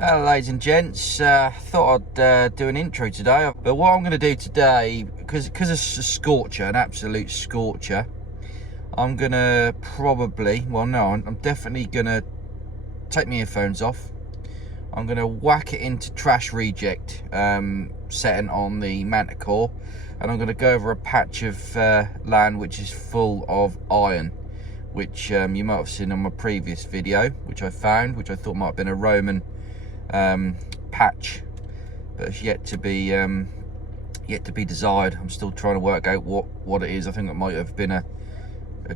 Hello ladies and gents, thought I'd do an intro today, but what I'm going to do today, because it's a scorcher, an absolute scorcher, I'm going to probably, well no, I'm definitely going to take my earphones off. I'm going to whack it into trash reject setting on the Manticore, and I'm going to go over a patch of land which is full of iron, which you might have seen on my previous video, which I found, which I thought might have been a Roman patch, but it's yet to be desired. I'm still trying to work out what it is. I think it might have been a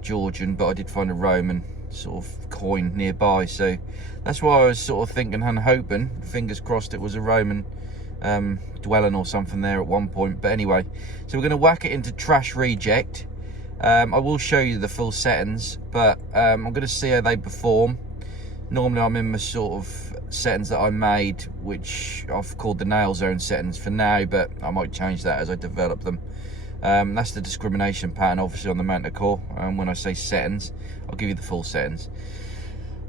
Georgian, but I did find a Roman sort of coin nearby, so that's why I was sort of thinking and hoping, fingers crossed, it was a Roman dwelling or something there at one point. But anyway, so we're going to whack it into trash reject. I will show you the full settings, but I'm going to see how they perform. Normally I'm in my sort of settings that I made, which I've called the nail zone settings for now, but I might change that as I develop them. That's the discrimination pattern, obviously, on the Manticore. When I say settings, I'll give you the full settings.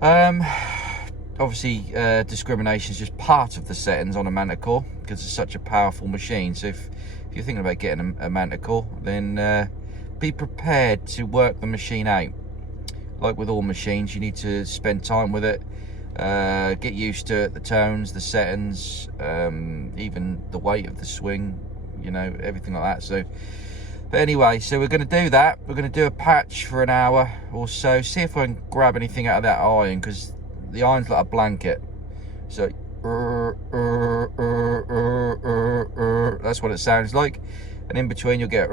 Obviously, discrimination is just part of the settings on a Manticore because it's such a powerful machine. So if you're thinking about getting a Manticore, then be prepared to work the machine out. Like with all machines, you need to spend time with it, get used to it, the tones, the settings, even the weight of the swing, you know, everything like that. So, but anyway, so we're going to do that. We're going to do a patch for an hour or so, see if I can grab anything out of that iron, because the iron's like a blanket. So that's what it sounds like, and in between you'll get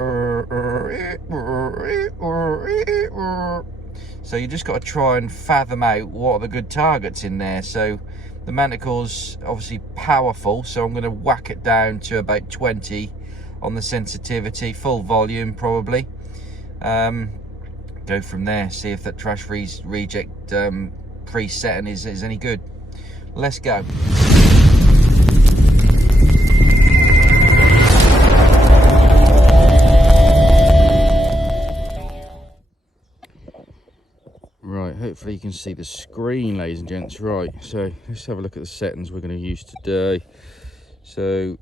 so you just got to try and fathom out what are the good targets in there. So the Manticore's obviously powerful, so I'm going to whack it down to about 20 on the sensitivity, full volume probably. Go from there, see if that trash reject pre-setting is any good. Let's go. Right, hopefully you can see the screen, ladies and gents. Right, so let's have a look at the settings we're going to use today. So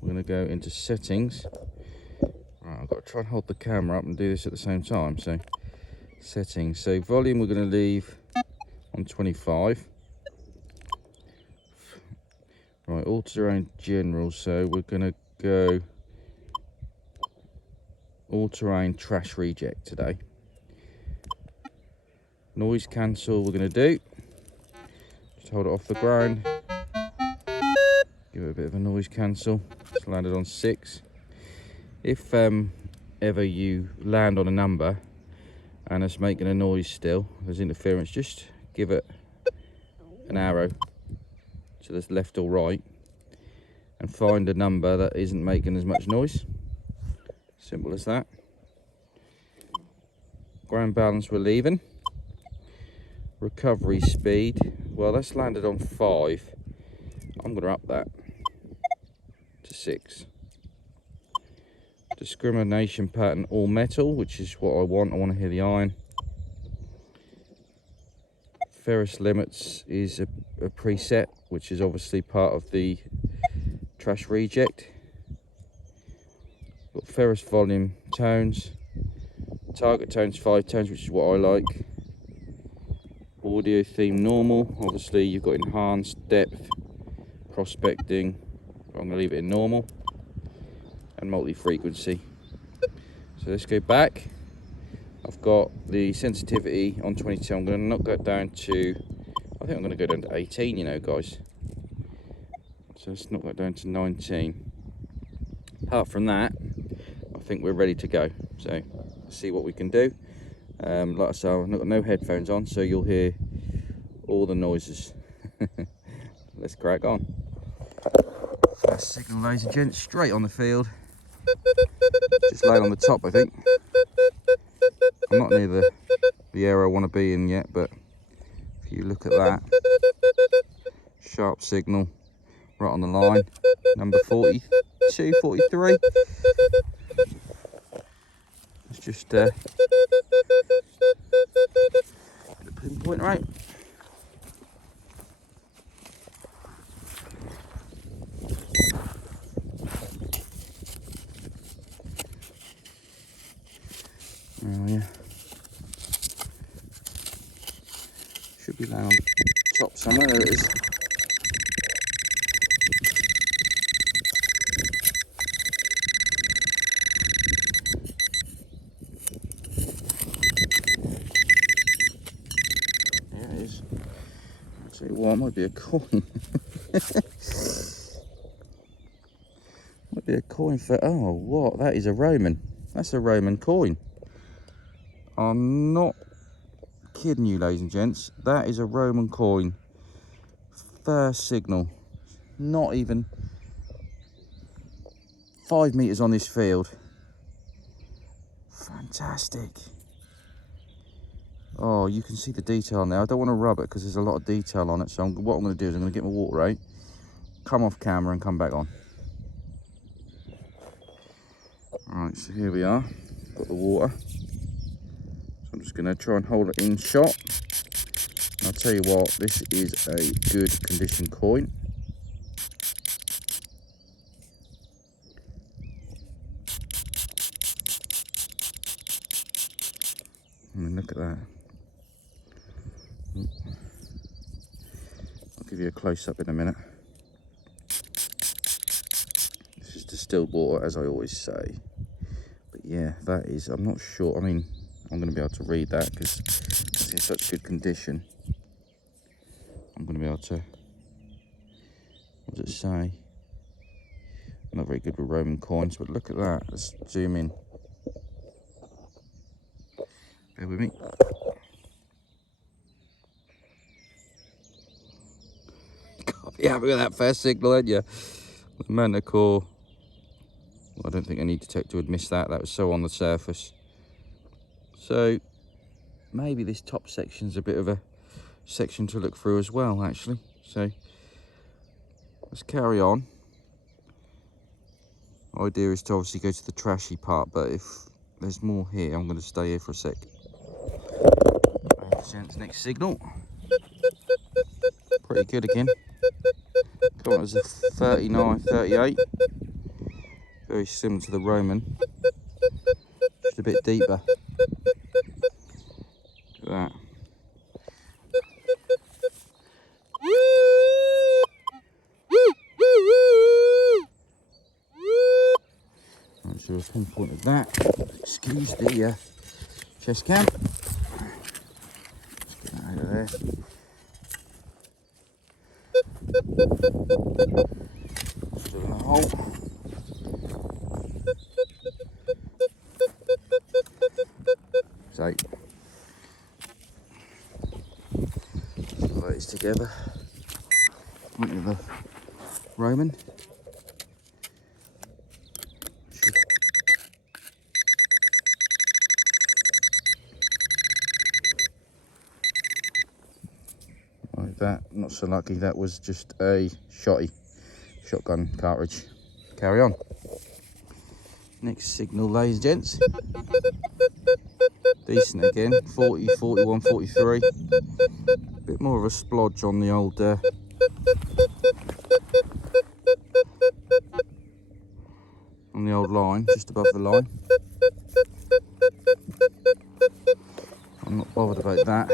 we're going to go into settings. Right, I've got to try and hold the camera up and do this at the same time. So settings, so volume we're going to leave on 25. Right, all terrain general, so we're going to go all terrain trash reject today. Noise cancel we're going to do, just hold it off the ground, give it a bit of a noise cancel. It's landed on 6. If ever you land on a number and it's making a noise still, there's interference, just give it an arrow to the left or right and find a number that isn't making as much noise. Simple as that. Ground balance we're leaving. Recovery speed, well, that's landed on 5. I'm going to up that to 6. Discrimination pattern all metal, which is what I want to hear the iron. Ferrous limits is a preset, which is obviously part of the trash reject. Got ferrous volume tones, target tones 5 tones, which is what I like. Audio theme normal, obviously you've got enhanced, depth, prospecting, I'm going to leave it in normal, and multi-frequency. So let's go back. I've got the sensitivity on 22. I'm going to knock that down to, I think I'm going to go down to 18, you know, guys. So let's knock that down to 19. Apart from that, I think we're ready to go. So let's see what we can do. Like I said, I've got no headphones on, so you'll hear all the noises. Let's crack on. First signal, ladies and gents, straight on the field. Just laid on the top, I think. I'm not near the area I want to be in yet, but if you look at that, sharp signal, right on the line, number 42, 43. Let's just get the pinpoint right. Oh yeah. Should be laying on the top somewhere. There it is. Yeah, it is. I'll tell you what, it might be a coin. Might be a coin for, oh, what? That is a Roman. That's a Roman coin. I'm not kidding you, ladies and gents. That is a Roman coin. First signal. Not even 5 meters on this field. Fantastic. Oh, you can see the detail now. I don't want to rub it because there's a lot of detail on it. So what I'm going to do is I'm going to get my water out, come off camera and come back on. Alright, so here we are. Got the water. So I'm just going to try and hold it in shot. I'll tell you what, this is a good condition coin. I mean, look at that. I'll give you a close-up in a minute. This is distilled water, as I always say. But yeah, that is, I'm not sure, I mean, I'm going to be able to read that because it's in such good condition. I'm going to be able to, what does it say? I'm not very good with Roman coins, but look at that. Let's zoom in. Bear with me. Yeah, look at that first signal, ain't you? The Manticore. Well, I don't think any detector would miss that. That was so on the surface. So maybe this top section's a bit of a section to look through as well, actually. So let's carry on. Idea is to obviously go to the trashy part, but if there's more here, I'm going to stay here for a sec. Next signal. Pretty good again. Come on, it was a 39, 38. Very similar to the Roman. Just a bit deeper. Look at that. Right, so we've pinpointed that. Excuse the chest cam. Let's get that out of there. Still in the hole. So, put these together. Point of the Roman. Like that, not so lucky, that was just a shotgun cartridge. Carry on. Next signal, ladies and gents. Decent again, 40, 41, 43. Bit more of a splodge on the old line, just above the line. I'm not bothered about that.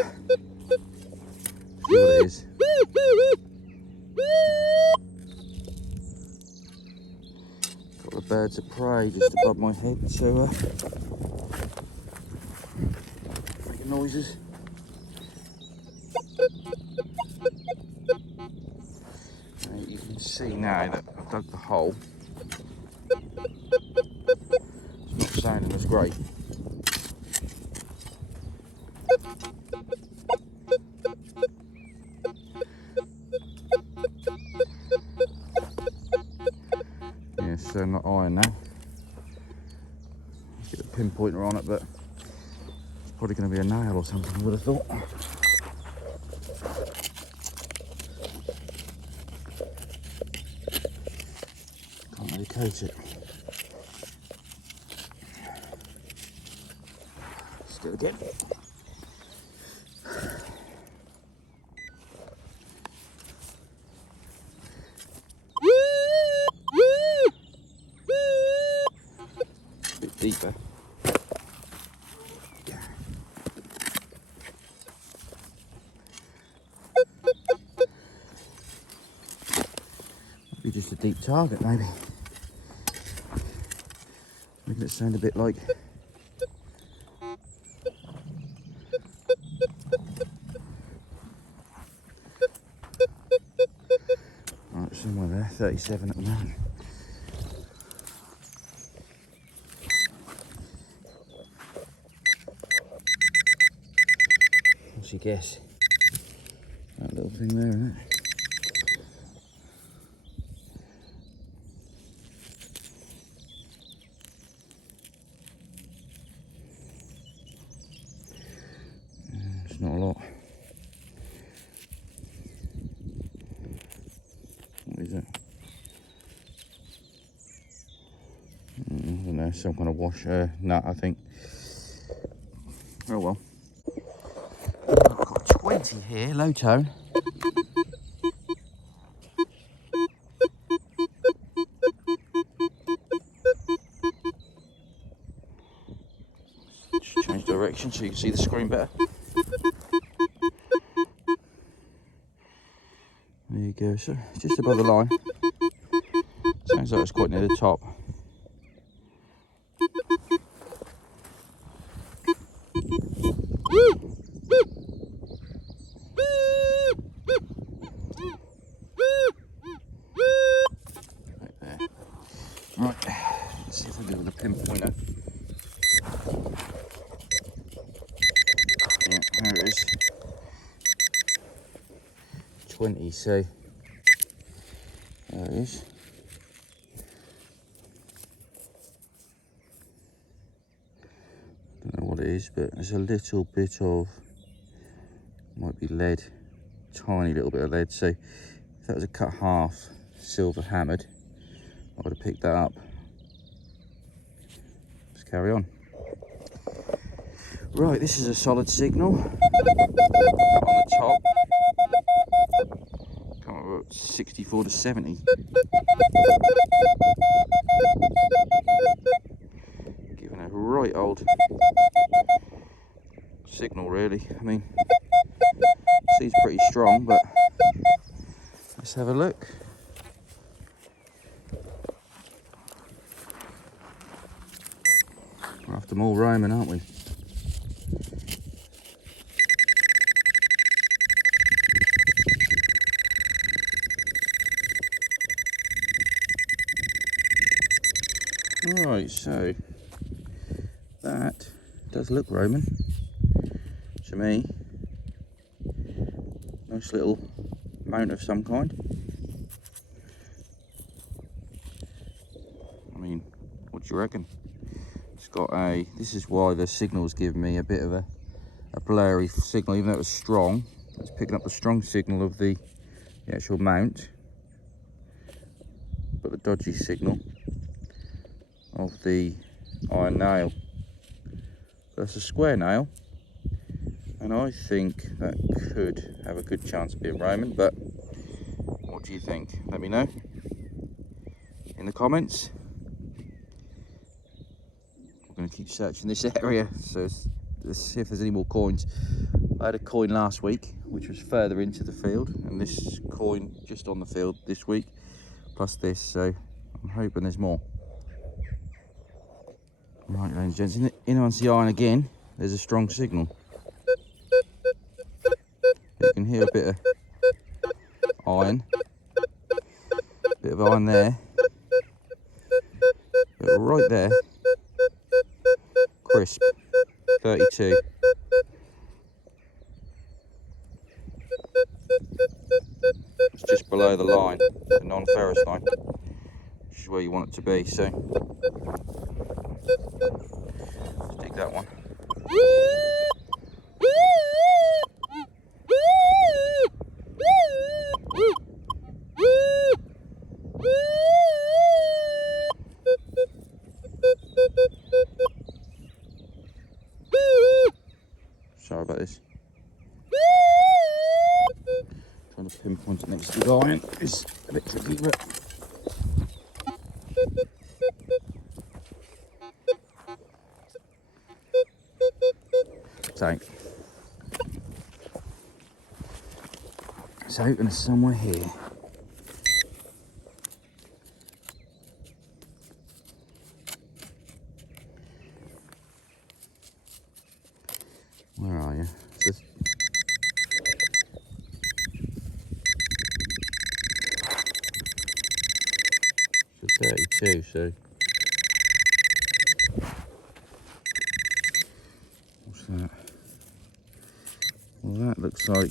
See what it is. Got the birds of prey just above my head, so making noises. You can see now that I've dug the hole. It's not sounding as great. Yeah, so not iron now. Let's get the pinpointer on it, but it's probably going to be a nail or something, I would have thought. Can't really coat it. Let's do it again. Bit deeper. deep target, maybe. Making it sound a bit like. Right, somewhere there, 37 at the moment. What's your guess? That little thing there, isn't it? It's not a lot. What is it? I don't know, some kind of wash, nut, I think. Oh well. I've got 20 here, low tone. Just change direction so you can see the screen better. There you go, so just above the line. Sounds like it's quite near the top. Right there. Right, let's see if I do it with a pinpointer. Yeah, there it is. 20, so there it is. Don't know what it is, but there's a little bit of, might be lead, tiny little bit of lead. So if that was a cut half silver hammered, I would have picked that up. Let's carry on. Right, this is a solid signal. On the top, come up about 64 to 70. Giving a right old signal, really. I mean, seems pretty strong, but let's have a look. We're after more roaming, aren't we? Right, so that does look Roman to me. Nice little mount of some kind. I mean, what do you reckon? It's got a, this is why the signal's giving me a bit of a blurry signal, even though it was strong. It's picking up the strong signal of the actual mount, but the dodgy signal of the iron nail. That's a square nail, and I think that could have a good chance of being Roman, but what do you think? Let me know in the comments. I'm going to keep searching this area, so let's see if there's any more coins. I had a coin last week which was further into the field, and this coin just on the field this week, plus this, so I'm hoping there's more. Right, ladies and gents, in amongst the iron again, there's a strong signal. You can hear a bit of iron, there, but right there, crisp, 32. It's just below the line, the non-ferrous line, which is where you want it to be, so let's dig that one. Sorry about this. Trying to pinpoint it next to the iron is a bit tricky, but so it's hoping it's somewhere here. Where are you? It's a 32, so what's that? Well, that looks like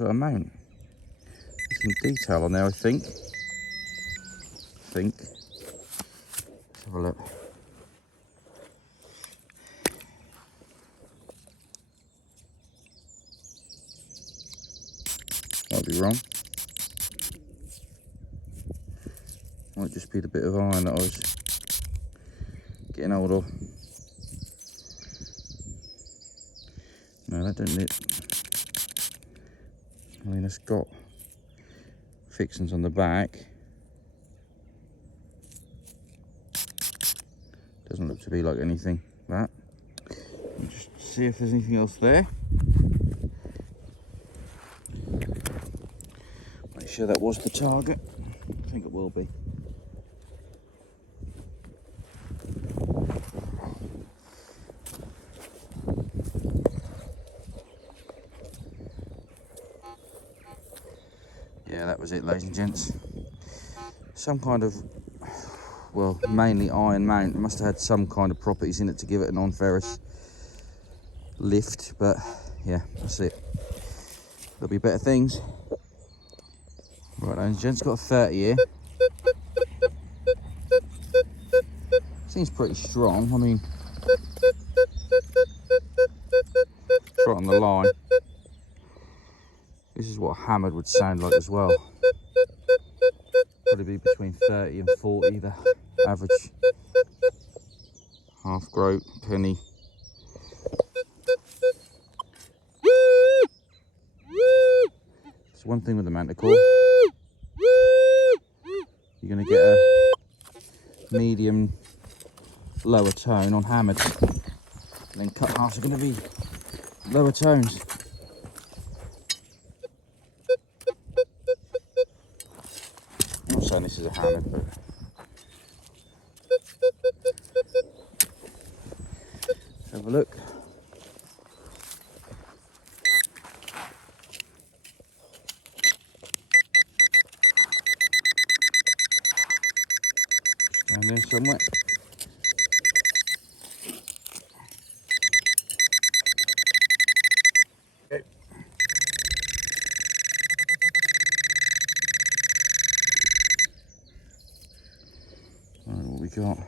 a mount. There's some detail on there, I think. Let's have a look. Might be wrong. Might just be the bit of iron that I was getting hold of. No, that don't look. I mean, it's got fixings on the back. Doesn't look to be like anything that. Just see if there's anything else there. Make sure that was the target. I think it will be. Yeah, that was it, ladies and gents. Some kind of, well, mainly iron mount. It must have had some kind of properties in it to give it a non-ferrous lift, but yeah, that's it. There'll be better things. Right, ladies and gents, got a 30 here. Seems pretty strong. I mean, try it on the line. This is what a hammered would sound like as well. Probably be between 30 and 40, the average half groat, penny. It's one thing with the Manticore. You're going to get a medium lower tone on hammered. And then cut halves are going to be lower tones. I'm not saying this is a hammered, but let's have a look. Down there somewhere. Okay. Right, what we got?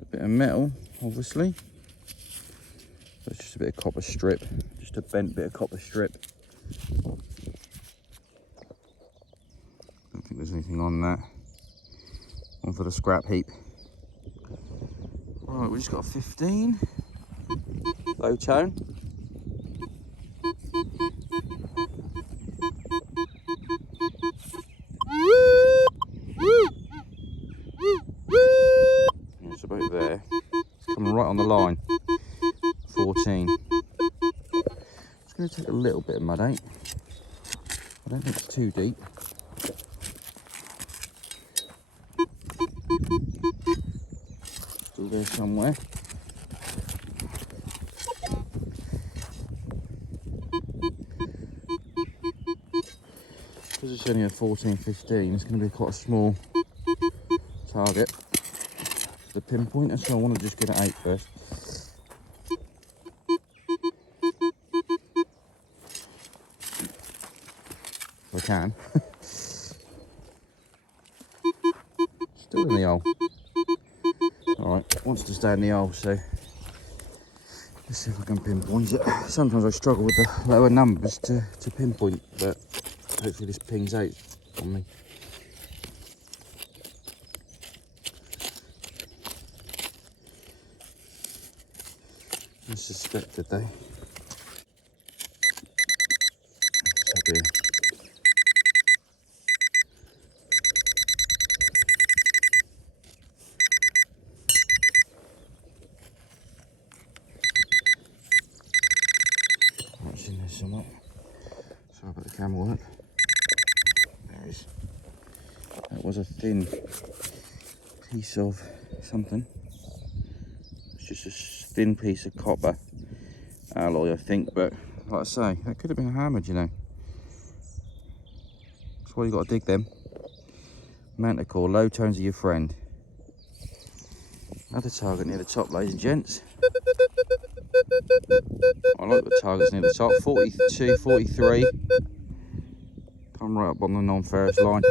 A bit of metal, obviously. That's just a bit of copper strip, just a bent bit of copper strip. Don't think there's anything on that. One for the scrap heap. Right, we just got a 15. Low tone. It's about there. It's coming right on the line. 14. It's going to take a little bit of mud, I don't think it's too deep. Still there somewhere. Because it's only a 14, 15, it's going to be quite a small target. The pinpointer, so I want to just get an 8 first. If I can. Still in the hole. Alright, wants to stay in the hole, so let's see if I can pinpoint it. Sometimes I struggle with the lower numbers to pinpoint, but hopefully this pings out on me. I suspected though. What's up here? It's in there somewhere. Sorry about the camera work. There it is. That was a thin piece of something. It's just a thin piece of copper alloy, I think, but like I say, that could have been hammered, you know. That's why you got to dig them. Manticore, low tones are your friend. Another target near the top, ladies and gents. I like the targets near the top. 42, 43. Come right up on the non-ferrous line.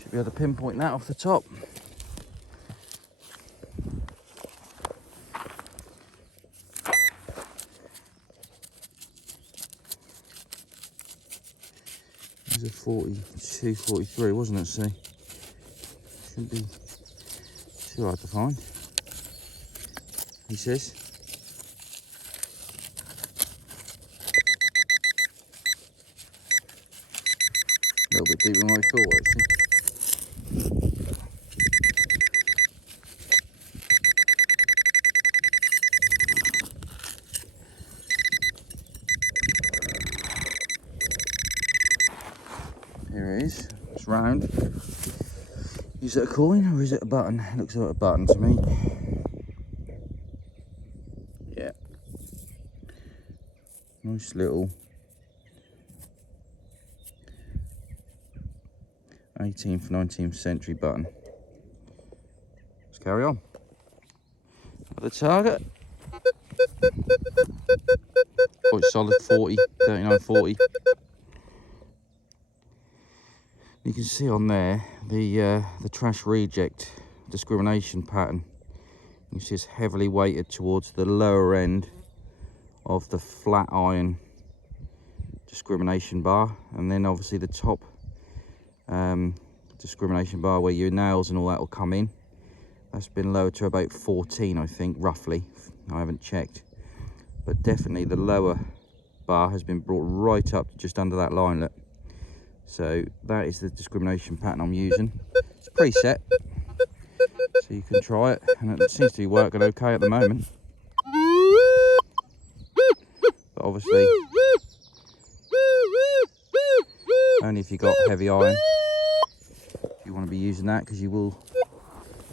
Should be able to pinpoint that off the top. There's a 42, 43, wasn't it? See, shouldn't be too hard to find, he says. A little bit deeper than I thought, actually. Here it is. It's round. Is it a coin or is it a button? It looks like a button to me. Yeah. Nice little 18th, 19th century button. Let's carry on. The target. Quite solid, 40, 39, 40. You can see on there the trash reject discrimination pattern. You see it's heavily weighted towards the lower end of the flat iron discrimination bar, and then obviously the top discrimination bar where your nails and all that will come in. That's been lowered to about 14, I think, roughly. I haven't checked, but definitely the lower bar has been brought right up to just under that line. Look. So that is the discrimination pattern I'm using. It's preset, so you can try it, and it seems to be working okay at the moment. But obviously, only if you've got heavy iron, you want to be using that, because you will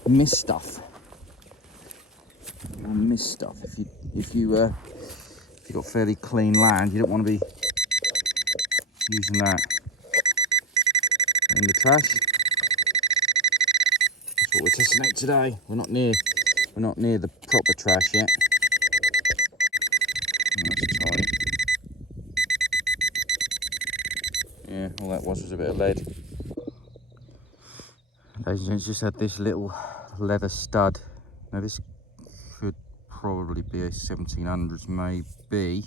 miss stuff. You will miss stuff if you've got fairly clean land. You don't want to be using that in the trash. That's what we're testing out today. We're not near the proper trash yet. Oh, that's tiny. Yeah, all that was a bit of lead. Ladies and gents, just had this little leather stud. Now this could probably be a 1700s, maybe,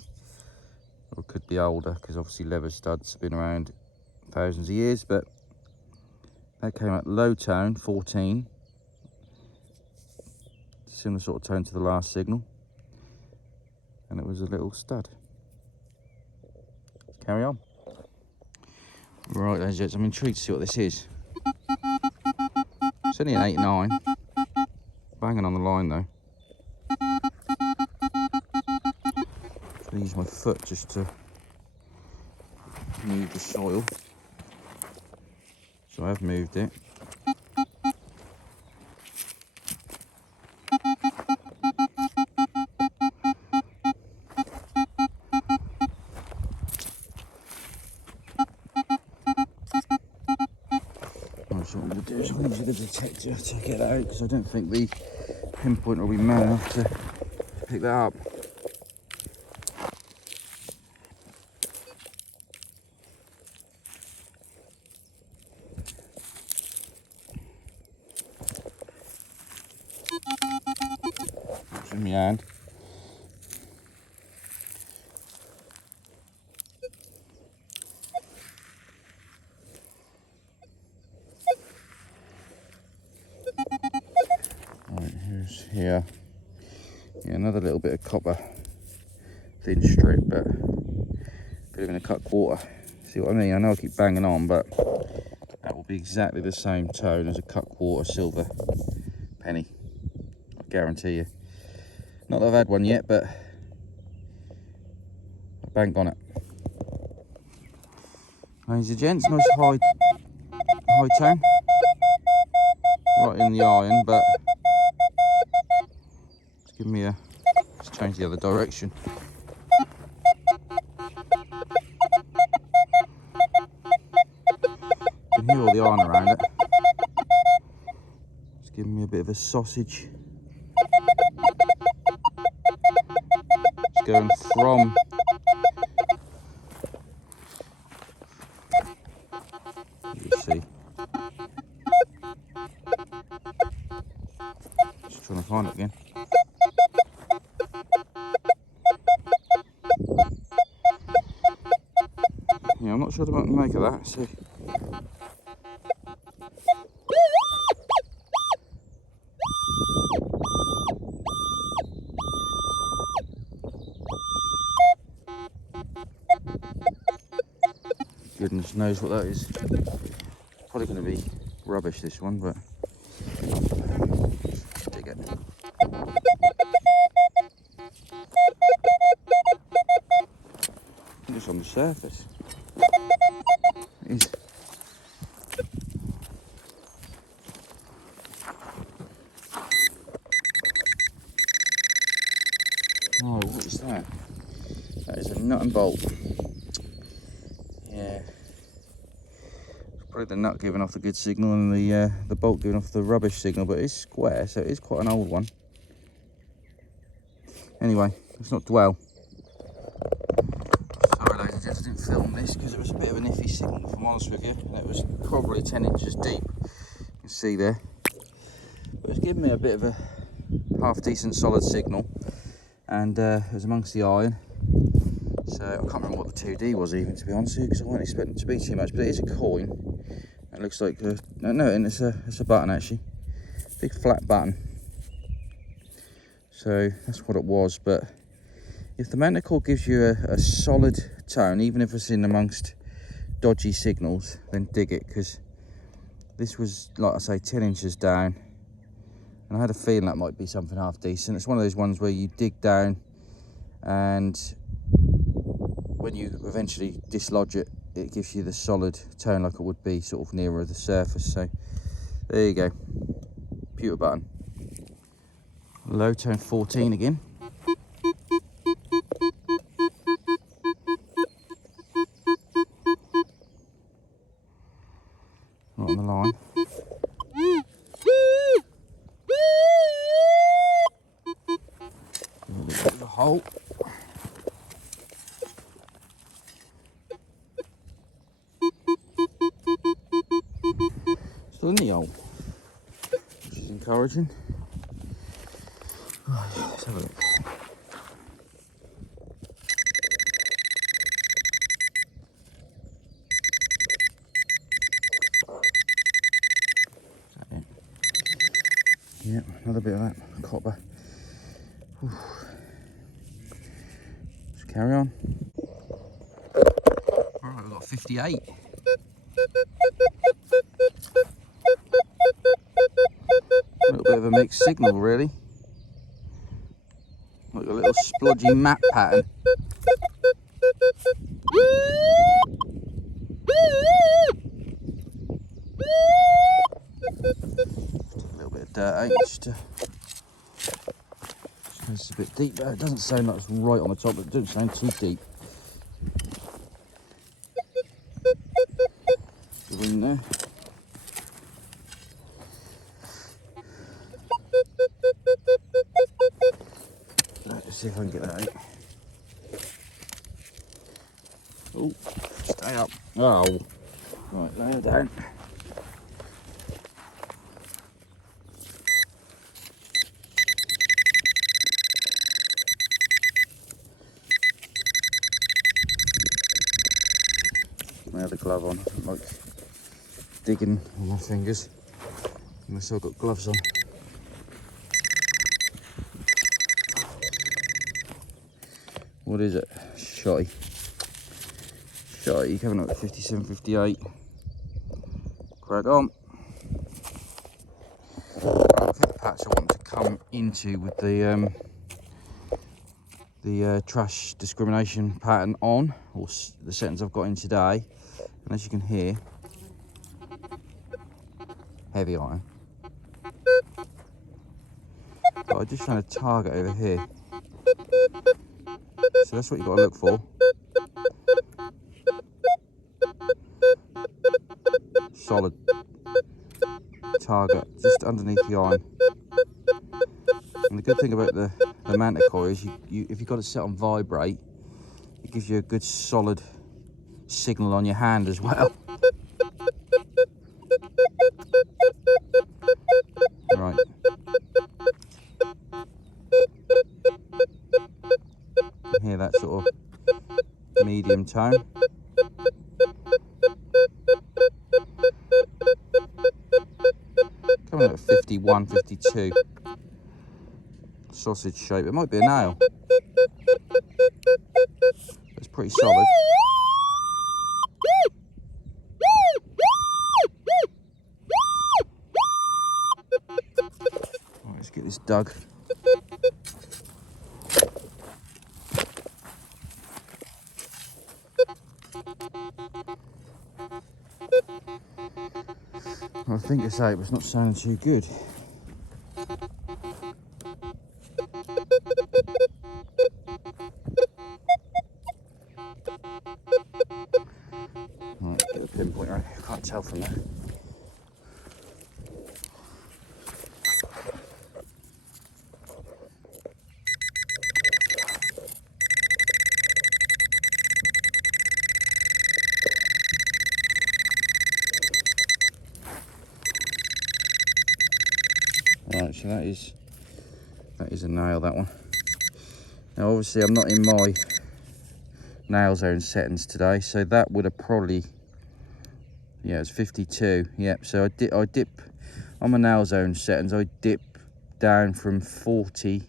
or it could be older, because obviously leather studs have been around thousands of years. But that came at low tone, 14. Similar sort of tone to the last signal. And it was a little stud. Carry on. Right, ladies and gents, I'm intrigued to see what this is. It's only an 8-9. Banging on the line though. I'm going to use my foot just to move the soil. So I've moved it. So what I'm going to do is I'm going to use the detector to get that out, because I don't think the pinpoint will be man enough to pick that up. It's in my hand. Right, here's here. Yeah, another little bit of copper, thin strip, but could have been a cut quarter. See what I mean? I know I keep banging on, but that will be exactly the same tone as a cut quarter silver penny. I guarantee you. Not that I've had one yet, but bank on it. Ladies and gents, nice high tone. Right in the iron, but it's giving me a, let's change the other direction. You can hear all the iron around it. It's giving me a bit of a sausage. It's going from you see. Just trying to find it again. Yeah, I'm not sure what to make of that. So goodness knows what that is. Probably going to be rubbish, this one, but dig it. Just on the surface. It is. Oh, what is that? That is a nut and bolt. Yeah. Probably the nut giving off the good signal and the bolt giving off the rubbish signal, but it's square, so it is quite an old one. Anyway, let's not dwell. Sorry ladies and gents, I didn't film this because it was a bit of an iffy signal, if I'm honest with you, and it was probably 10 inches deep, you can see there. But it's given me a bit of a half decent solid signal, and it was amongst the iron. So I can't remember what the 2D was even, to be honest with you, because I wasn't expecting it to be too much, but it is a coin. It looks like no, and it's a button actually, big flat button. So that's what it was. But if the Manticore gives you a solid tone, even if it's in amongst dodgy signals, then dig it, because this was, like I say, 10 inches down, and I had a feeling that might be something half decent. It's one of those ones where you dig down, and when you eventually dislodge it, it gives you the solid tone like it would be sort of nearer the surface. So there you go, pewter button. Low tone 14 again. Right on the line. A little bit of a hole. Still in the hole, which is encouraging. Right, let's have a look. Is that it? Yeah, another bit of that copper. Whew. Let's carry on. Alright, we've got 58. A little bit of a mixed signal, really. Like a little splodgy map pattern. Just a little bit of dirt, just it's a bit deep, but it doesn't sound like it's right on the top, but it doesn't sound too deep. Go in there. Let's see if I can get that out. Oh, stay up. Oh, right, lay it down. Get my other glove on. I don't like digging on my fingers unless I've got gloves on. What is it? Shotty. Shotty, coming up at 57, 58. Crack on. The patch I want to come into with the the trash discrimination pattern on, or the settings I've got in today, and as you can hear, heavy iron. But I'm just trying to target over here, so that's what you've got to look for. Solid target just underneath the iron. And the good thing about the Manticore is if you've got it set on vibrate, it gives you a good solid signal on your hand as well. Right. You hear that sort of medium tone. Coming at 51, 52. Sausage shape. It might be a nail. It's pretty solid. Right, let's get this dug. I think it's out, but it's not sounding too good. Right, get the pinpoint right. I can't tell from there. Right, so that is a nail, that one. Now obviously I'm not in my nail zone settings today, so that would have probably, yeah, it's 52. Yep, so I dip on my nail zone settings, I dip down from 40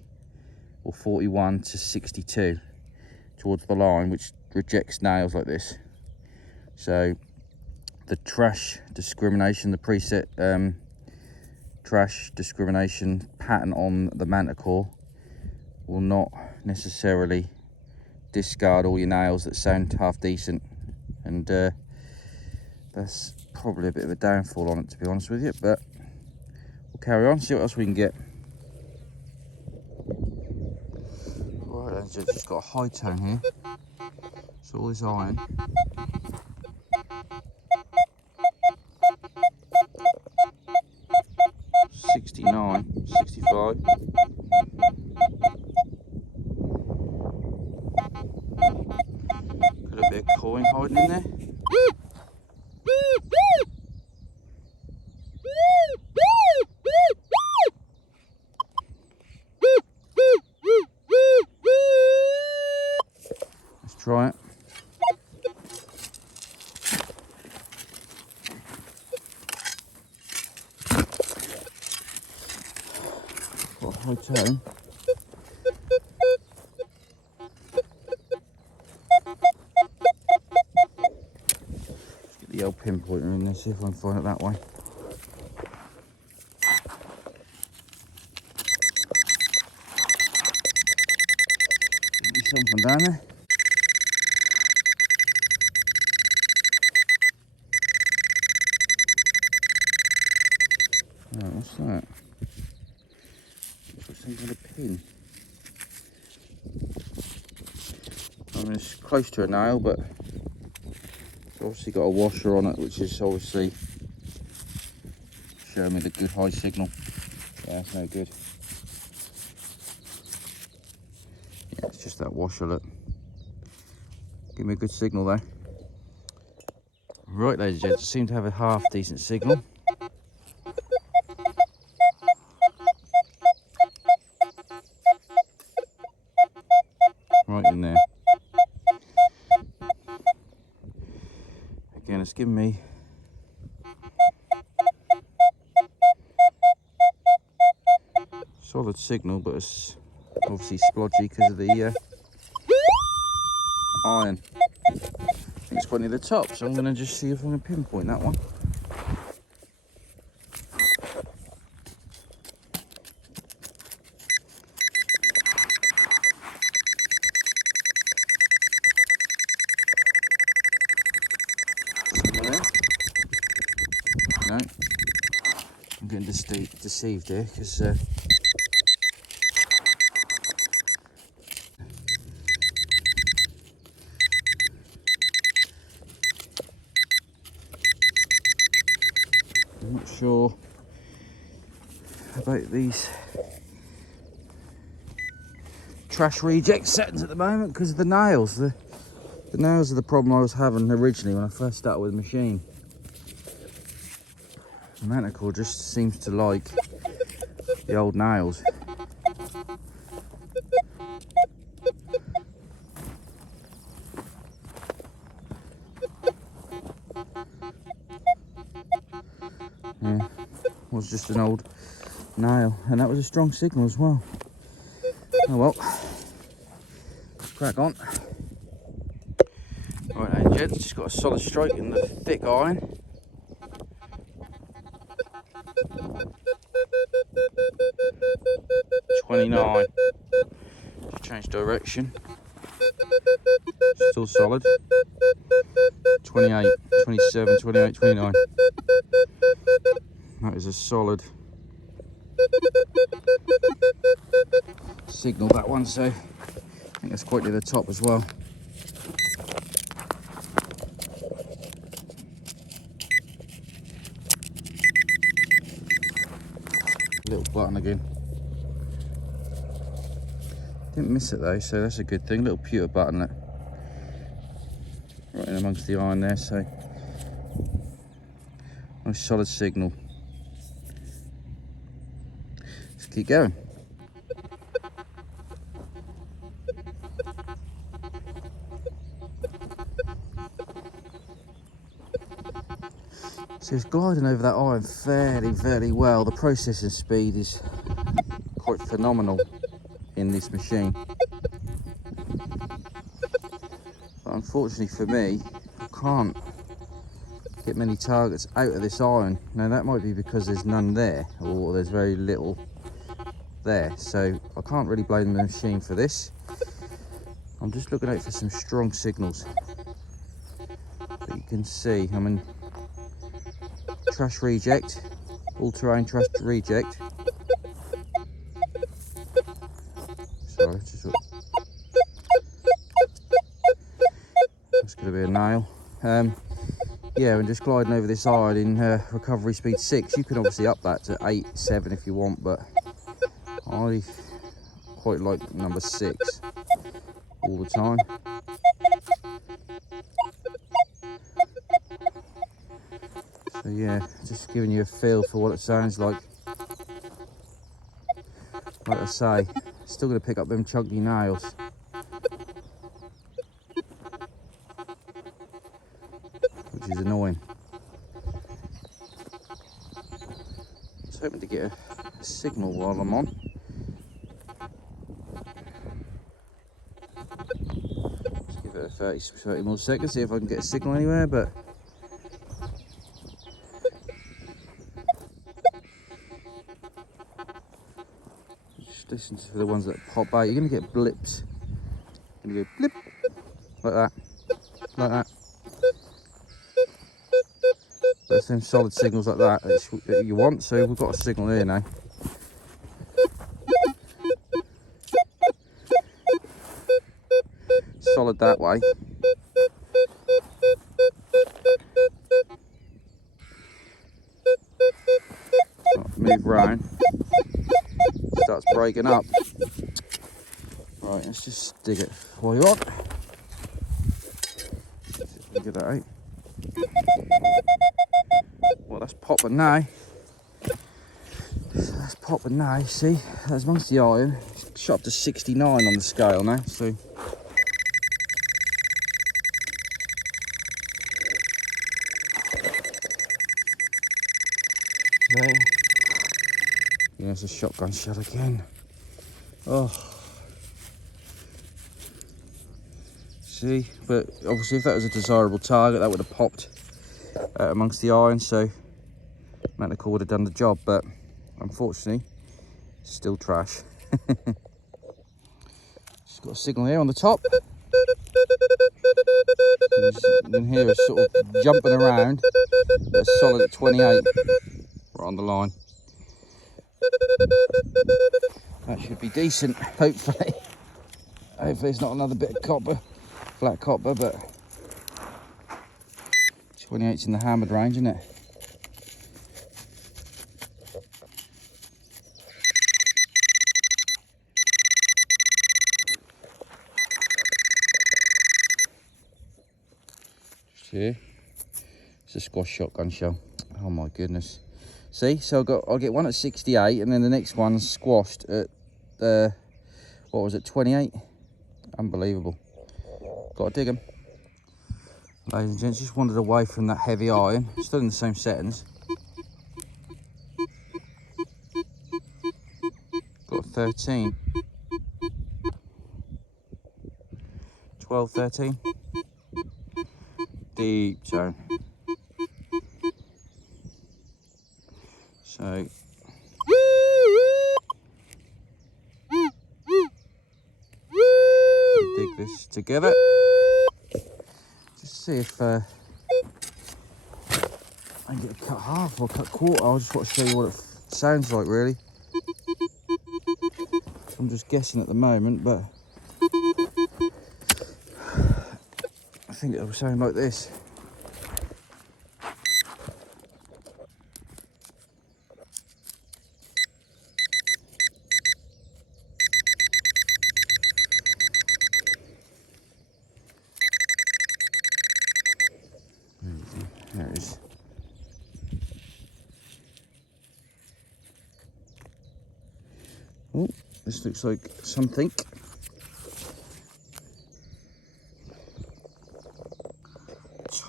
or 41 to 62 towards the line, which rejects nails like this. So the trash discrimination, the preset trash discrimination pattern on the Manticore will not necessarily discard all your nails that sound half decent, and that's probably a bit of a downfall on it, to be honest with you, but we'll carry on, see what else we can get. Right, I've just got a high tone here, so all this iron. $69, $65. Got a bit of coin hiding in there. Let's try it. Got a high tone. The old pinpointer in there, see if I can find it that way. Maybe something down there. Right, what's that? Looks like some kind of pin. I mean, it's close to a nail, but it's obviously got a washer on it, which is obviously showing me the good high signal. Yeah, that's no good. Yeah, it's just that washer, look. Give me a good signal though. Right, ladies and gents, seem to have a half decent signal. Right in there. Again, it's giving me solid signal, but it's obviously splodgy because of the iron. I think it's quite near the top, so I'm going to just see if I can pinpoint that one. No, I'm getting deceived here because I'm not sure about these trash reject settings at the moment because of the nails. The nails are the problem I was having originally when I first started with the machine. The Manticore just seems to like the old nails. Yeah, was just an old nail, and that was a strong signal as well. Oh well, crack on. Right then, gents, just got a solid strike in the thick iron. $29. Just change direction. Still solid. 28, 27, 28, 29. That is a solid signal, that one, so I think that's quite near the top as well. Little button again. Didn't miss it though, so that's a good thing. Little pewter button that right in amongst the iron there, so nice solid signal. Let's keep going. So it's gliding over that iron fairly well. The processing speed is quite phenomenal in this machine. But unfortunately for me, I can't get many targets out of this iron. Now that might be because there's none there, or there's very little there. So I can't really blame the machine for this. I'm just looking out for some strong signals. But you can see, I mean, trash reject, all-terrain trash reject. Sorry, that's going to be a nail. Yeah, and just gliding over this iron in recovery speed 6. You can obviously up that to 8, 7 if you want, but I quite like number 6 all the time. So yeah, just giving you a feel for what it sounds like. Like I say, still going to pick up them chunky nails. Which is annoying. I was hoping to get a signal while I'm on. Let's give it a 30 more seconds, see if I can get a signal anywhere, but just listen to the ones that pop out. You're going to get blips. You're going to go blip, like that, like that. There's some solid signals like that that you want, so we've got a signal here now. Solid that way. Move round. Starts breaking up. Right, let's just dig it while you're on. Get that out. Well, that's popping now. So that's popping now, see? That's amongst the iron. It's shot up to 69 on the scale now, so. There. Yeah, it's a shotgun shot again. Oh. See, but obviously if that was a desirable target, that would have popped amongst the iron, so Manticore would have done the job, but unfortunately, still trash. Just got a signal here on the top. You can hear us sort of jumping around, but it's solid at 28, right on the line. That should be decent, hopefully. Hopefully it's not another bit of copper, flat copper, but 28's in the hammered range, isn't it? Here, it's a squash shotgun shell. Oh my goodness! See, so I'll get one at 68, and then the next one's squashed at what was it, 28? Unbelievable. Got to dig them, ladies and gents. Just wandered away from that heavy iron. Still in the same settings. Got a 13, 12, 13. Deep zone. So dig this together. Just see if I can get it cut half or cut quarter. I just want to show you what it sounds like, really. I'm just guessing at the moment, but I think it'll sound like this. There it is. Oh, this looks like something.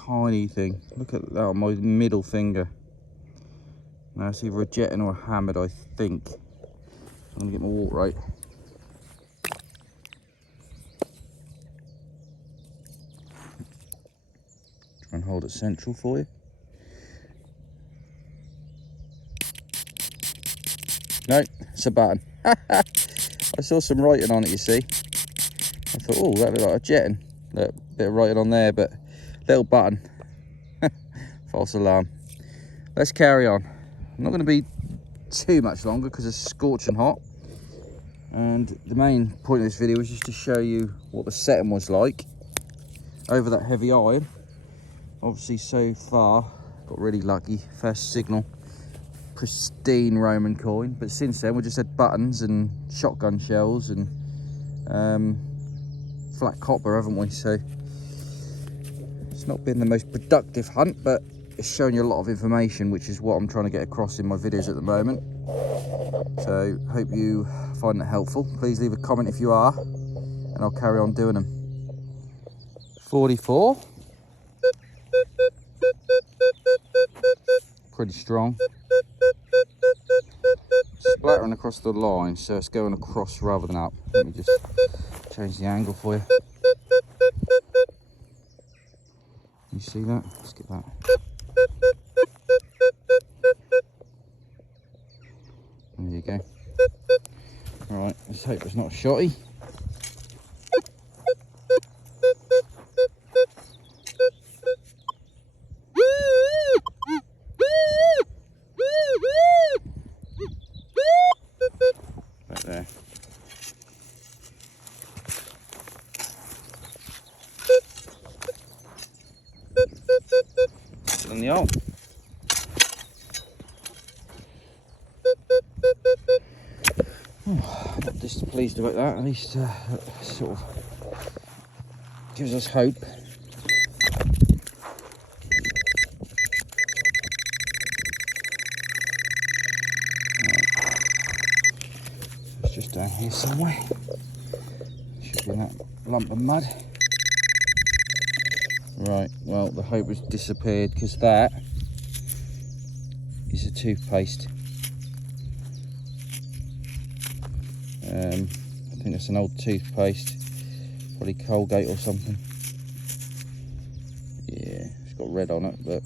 Tiny thing. Look at that on my middle finger. Now it's either a jetting or a hammered, I think. I'm gonna get my walk right. Try and hold it central for you. No, it's a button. I saw some writing on it, you see. I thought, oh, that looked like a jetting. Look, bit of writing on there, but little button. False alarm. Let's carry on. I'm not going to be too much longer because it's scorching hot. And the main point of this video was just to show you what the setting was like over that heavy iron. Obviously, so far, got really lucky. First signal. Pristine Roman coin, but since then we just had buttons and shotgun shells and flat copper, haven't we? So it's not been the most productive hunt, but it's shown you a lot of information, which is what I'm trying to get across in my videos at the moment. So hope you find that helpful. Please leave a comment if you are, and I'll carry on doing them. 44, pretty strong. Splattering across the line, so it's going across rather than up. Let me just change the angle for you. You see that? Let's get that. There you go. Alright, let's hope it's not a shotty. Right there. Still in the hole. Not displeased about that, at least sort of gives us hope. It's just down here somewhere. Should be in that lump of mud. Right, well, the hope has disappeared because that is a toothpaste. I think it's an old toothpaste, probably Colgate or something. Yeah, it's got red on it, but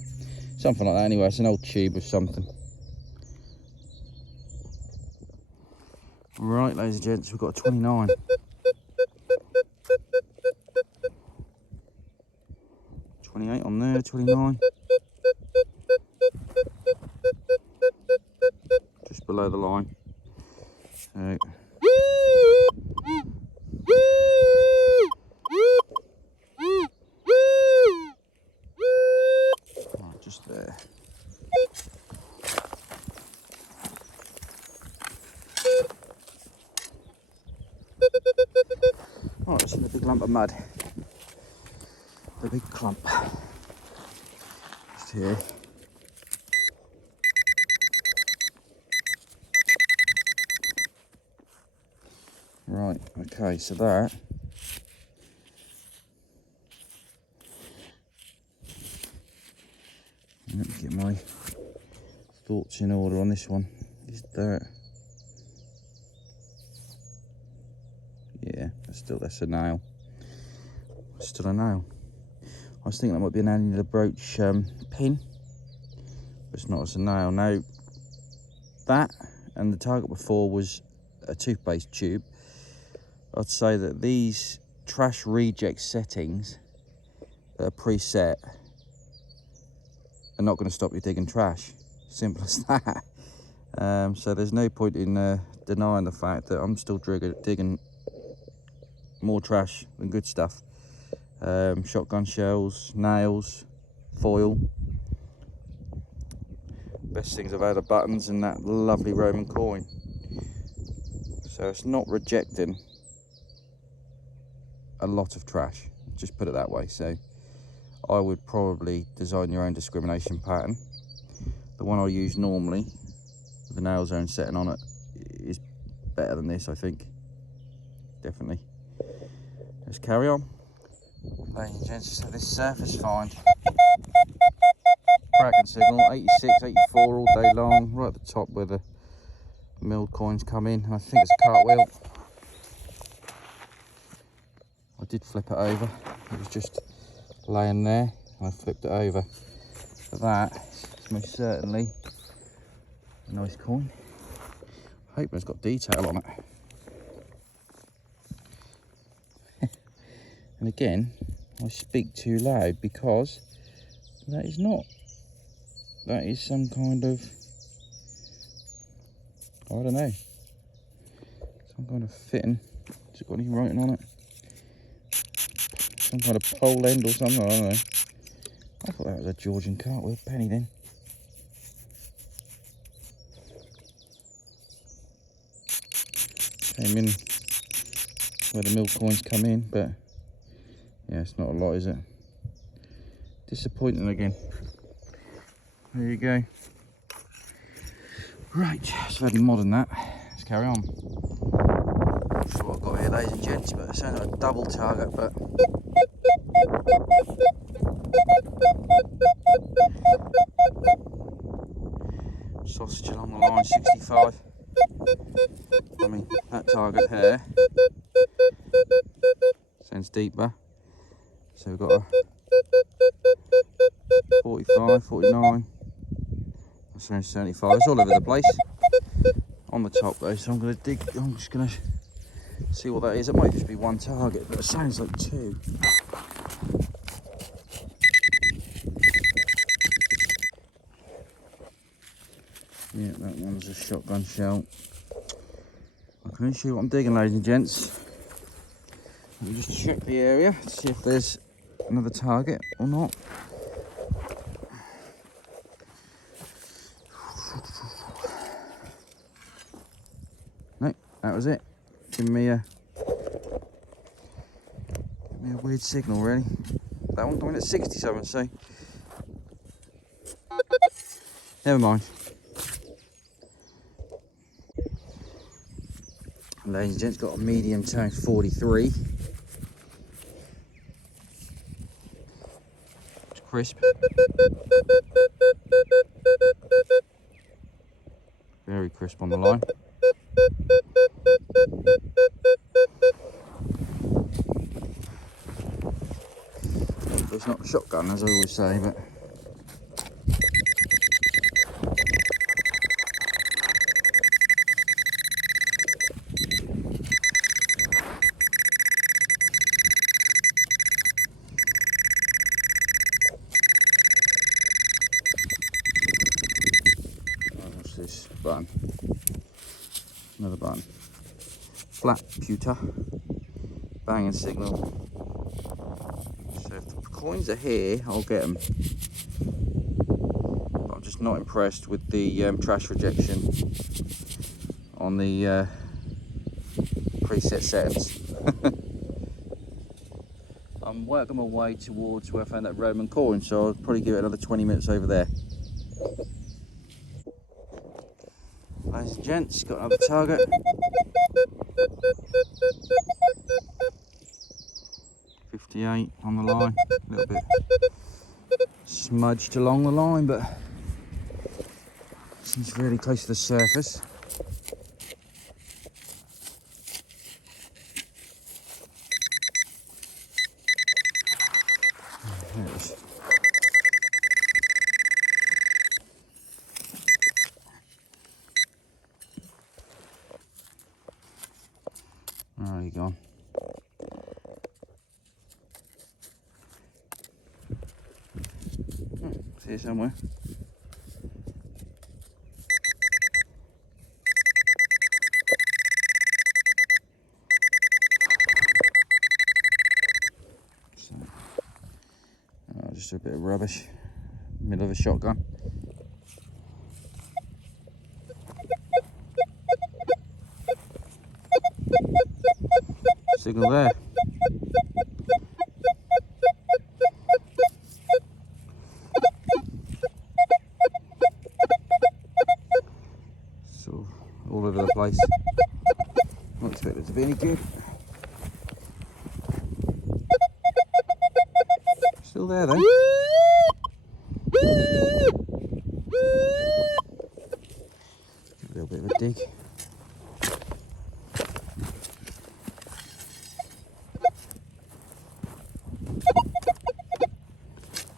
something like that anyway. It's an old tube of something. Right, ladies and gents, we've got a 29. 29. Just below the line. So, right, just there. Oh, it's in a big lump of mud. The big clump. Just here. Right, okay, so that. Let me get my thoughts in order on this one. Is that? Yeah, that's a nail. Still a nail. I was thinking that might be an annular brooch pin, but it's not. It's a nail. Now, that and the target before was a toothpaste tube. I'd say that these trash reject settings that are preset are not going to stop you digging trash. Simple as that. So there's no point in denying the fact that I'm still digging more trash than good stuff. Shotgun shells, nails, foil. Best things I've had are buttons and that lovely Roman coin. So it's not rejecting a lot of trash, just put it that way. So I would probably design your own discrimination pattern. The one I use normally, with the nail zone setting on it, is better than this, I think. Definitely. Let's carry on. Ladies and gents, so this surface find. Cracking signal, 86, 84 all day long, right at the top where the milled coins come in. I think it's a cartwheel. I did flip it over, it was just laying there and I flipped it over. But that is most certainly a nice coin. I hope it's got detail on it. And again, I speak too loud because that is not. That is some kind of, I don't know, some kind of fitting. Has it got any writing on it? Some kind of pole end or something, I don't know. I thought that was a Georgian cartwheel penny then. Came in where the mill coins come in, but yeah, it's not a lot, is it? Disappointing again. There you go. Right, it's very modern that. Let's carry on. Not sure what I've got here, ladies and gents, but it sounds like a double target, but sausage along the line, 65. I mean, that target here sounds deeper. So we've got a 45, 49. That sounds 75. It's all over the place. On the top though, so I'm going to dig. I'm just going to see what that is. It might just be one target, but it sounds like two. Yeah, that one's a shotgun shell. I can see what I'm digging, ladies and gents. Let me just check the area to see if there's another target or not. No, that was it. Give me a weird signal, really. That one coming at 67, so never mind. Ladies and gents, got a medium tone 43. It's crisp. Very crisp on the line. It's not a shotgun, as I always say, but button. Another button. Flat pewter. Banging signal. So if the coins are here, I'll get them. But I'm just not impressed with the trash rejection on the preset settings. I'm working my way towards where I found that Roman coin, so I'll probably give it another 20 minutes over there. Ladies and gents, got another target. .58 on the line, a little bit smudged along the line, but seems really close to the surface. There it is. There you go. See it somewhere. So, just a bit of rubbish, middle of a shotgun. Signal there. So all over the place. Not expect it to be any good. Still there though. Give it a little bit of a dig.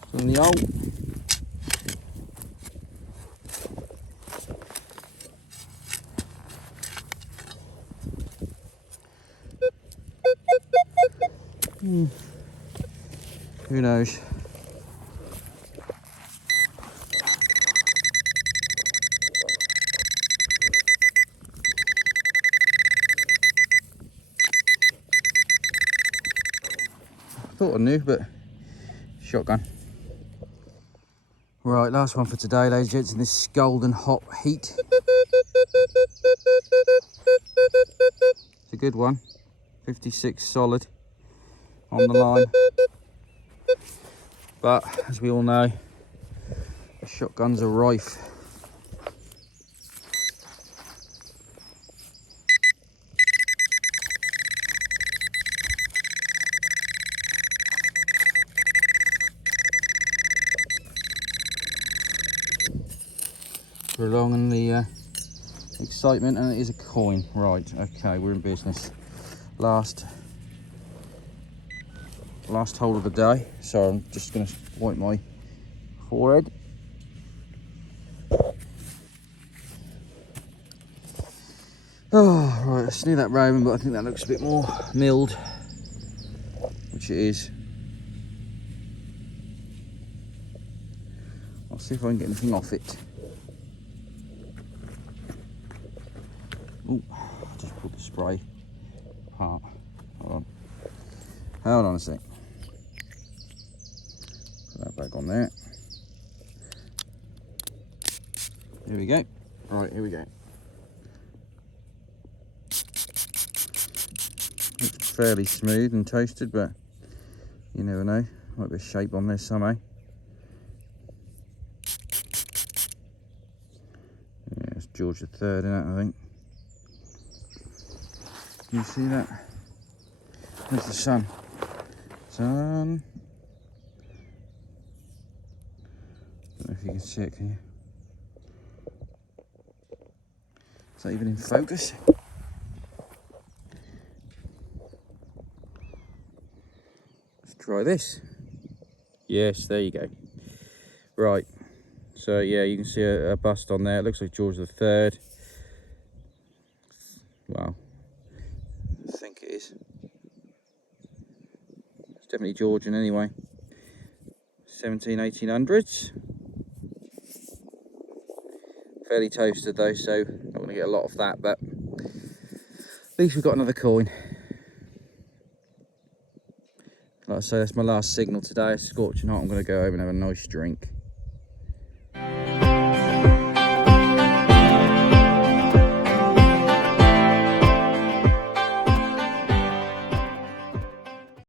Still in the hole. Who knows? Thought I knew, but shotgun. Right, last one for today, ladies and gents, in this golden hot heat. It's a good one. 56 solid on the line. But as we all know, shotguns are rife. Prolonging the excitement, and it is a coin. Right, okay, we're in business. Last hole of the day, so I'm just going to wipe my forehead. Oh, right, I knew that Roman, but I think that looks a bit more milled, which it is. I'll see if I can get anything off it. Oh, I just pulled the spray apart. Hold on a sec. Put that back on there. Here we go. Right, here we go. Looks fairly smooth and toasted, but you never know. Might be a shape on there somehow. Yeah, it's George III in it, I think. Can you see that? There's the sun. Sun. Don't know if you can see it, can you? Is that even in focus? Let's try this. Yes, there you go. Right. So yeah, you can see a bust on there. It looks like George III. Well, I think it is. It's definitely Georgian anyway. 1800s. Fairly toasted though, so not going to get a lot of that, but at least we've got another coin. Like I say, that's my last signal today. It's scorching hot. I'm going to go home and have a nice drink.